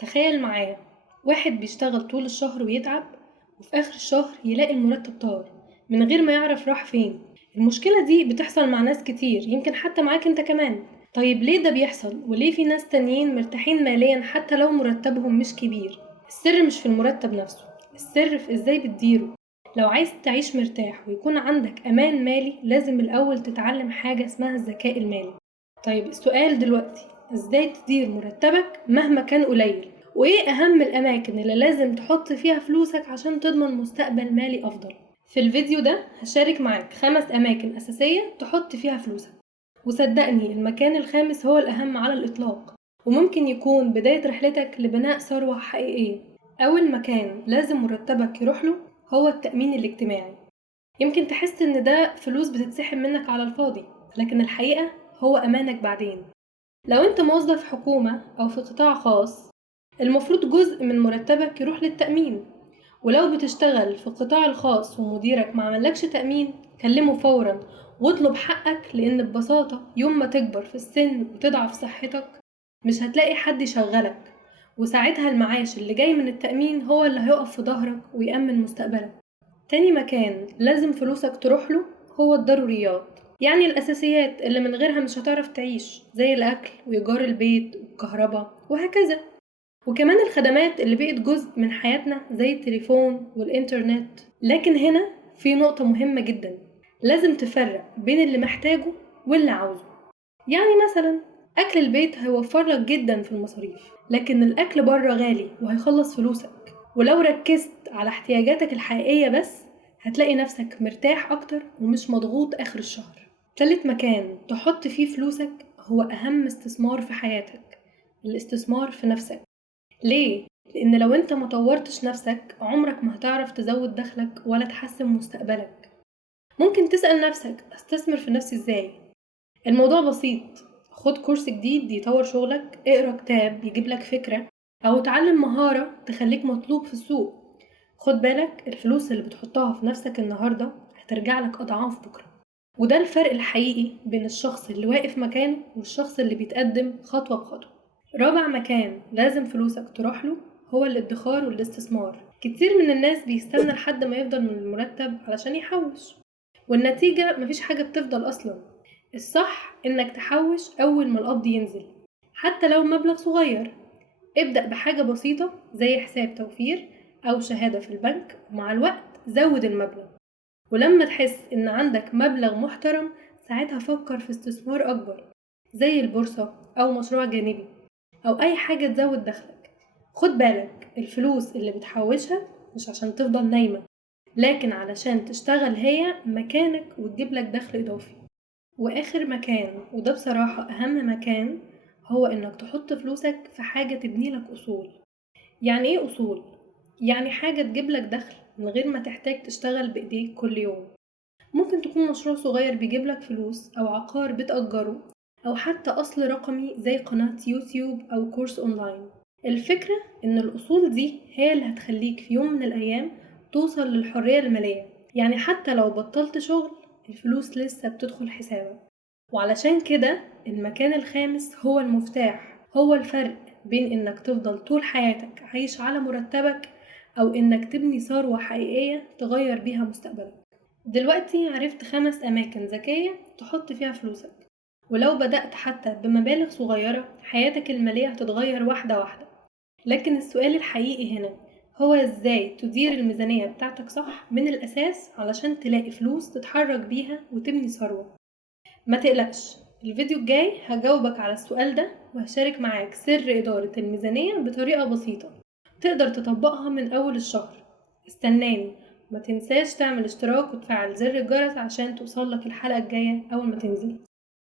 تخيل معايا واحد بيشتغل طول الشهر ويتعب، وفي آخر الشهر يلاقي المرتب طار من غير ما يعرف راح فين. المشكلة دي بتحصل مع ناس كتير، يمكن حتى معاك انت كمان. طيب ليه ده بيحصل؟ وليه في ناس تانيين مرتاحين ماليا حتى لو مرتبهم مش كبير؟ السر مش في المرتب نفسه، السر في ازاي بتديره. لو عايز تعيش مرتاح ويكون عندك أمان مالي، لازم الأول تتعلم حاجة اسمها الذكاء المالي. طيب السؤال دلوقتي، ازاي تدير مرتبك مهما كان قليل؟ وايه اهم الاماكن اللي لازم تحط فيها فلوسك عشان تضمن مستقبل مالي افضل؟ في الفيديو ده هشارك معاك 5 اماكن اساسية تحط فيها فلوسك، وصدقني المكان الخامس هو الاهم على الاطلاق، وممكن يكون بداية رحلتك لبناء ثروة حقيقية. اول مكان لازم مرتبك يروح له هو التأمين الاجتماعي. يمكن تحس ان ده فلوس بتتسحب منك على الفاضي، لكن الحقيقة هو امانك بعدين. لو انت موظف حكومة او في قطاع خاص، المفروض جزء من مرتبك يروح للتأمين. ولو بتشتغل في القطاع الخاص ومديرك ما عملكش تأمين، كلمه فورا واطلب حقك، لان ببساطة يوم ما تكبر في السن وتضعف صحتك مش هتلاقي حد يشغلك، وساعتها المعاش اللي جاي من التأمين هو اللي هيقف في ظهرك ويأمن مستقبلك. تاني مكان لازم فلوسك تروح له هو الضروريات، يعني الأساسيات اللي من غيرها مش هتعرف تعيش، زي الأكل وإيجار البيت والكهرباء وهكذا. وكمان الخدمات اللي بقت جزء من حياتنا زي التليفون والإنترنت. لكن هنا في نقطة مهمة جدا، لازم تفرق بين اللي محتاجه واللي عاوزه. يعني مثلا أكل البيت هيوفر لك جدا في المصاريف، لكن الأكل بره غالي وهيخلص فلوسك. ولو ركزت على احتياجاتك الحقيقية بس، هتلاقي نفسك مرتاح أكتر ومش مضغوط آخر الشهر. تالت مكان تحط فيه فلوسك هو أهم استثمار في حياتك، الاستثمار في نفسك. ليه؟ لأن لو انت مطورتش نفسك عمرك ما هتعرف تزود دخلك ولا تحسن مستقبلك. ممكن تسأل نفسك، استثمر في نفسي ازاي؟ الموضوع بسيط، خد كورس جديد يطور شغلك، اقرا كتاب يجيب لك فكرة، أو اتعلم مهارة تخليك مطلوب في السوق. خد بالك الفلوس اللي بتحطها في نفسك النهاردة هترجع لك أضعاف بكرة، وده الفرق الحقيقي بين الشخص اللي واقف مكانه والشخص اللي بيتقدم خطوة بخطوة. رابع مكان لازم فلوسك تروح له هو الادخار والاستثمار. كتير من الناس بيستنى لحد ما يفضل من المرتب علشان يحوش، والنتيجة مفيش حاجة بتفضل أصلا. الصح إنك تحوش أول ما القبض ينزل، حتى لو مبلغ صغير. ابدأ بحاجة بسيطة زي حساب توفير أو شهادة في البنك، ومع الوقت زود المبلغ. ولما تحس إن عندك مبلغ محترم، ساعتها فكر في استثمار أكبر زي البورصة أو مشروع جانبي أو أي حاجة تزود دخلك. خد بالك الفلوس اللي بتحوشها مش عشان تفضل نايمة، لكن علشان تشتغل هي مكانك وتجيب لك دخل إضافي. وآخر مكان، وده بصراحة أهم مكان، هو إنك تحط فلوسك في حاجة تبني لك أصول. يعني إيه أصول؟ يعني حاجة تجيب لك دخل من غير ما تحتاج تشتغل بإيديك كل يوم. ممكن تكون مشروع صغير بيجيب لك فلوس، أو عقار بتأجره، أو حتى أصل رقمي زي قناة يوتيوب أو كورس أونلاين. الفكرة إن الأصول دي هي اللي هتخليك في يوم من الأيام توصل للحرية المالية. يعني حتى لو بطلت شغل، الفلوس لسه بتدخل حسابك. وعلشان كده المكان الخامس هو المفتاح، هو الفرق بين إنك تفضل طول حياتك عايش على مرتبك، أو إنك تبني ثروة حقيقية تغير بيها مستقبلك. دلوقتي عرفت 5 أماكن ذكية تحط فيها فلوسك، ولو بدأت حتى بمبالغ صغيرة حياتك المالية هتتغير واحدة واحدة. لكن السؤال الحقيقي هنا هو ازاي تدير الميزانية بتاعتك صح من الأساس علشان تلاقي فلوس تتحرك بيها وتبني ثروة. ما تقلقش، الفيديو الجاي هجاوبك على السؤال ده، وهشارك معاك سر إدارة الميزانية بطريقة بسيطة تقدر تطبقها من أول الشهر. استناني، ما تنساش تعمل اشتراك وتفعل زر الجرس عشان توصلك الحلقة الجاية أول ما تنزل.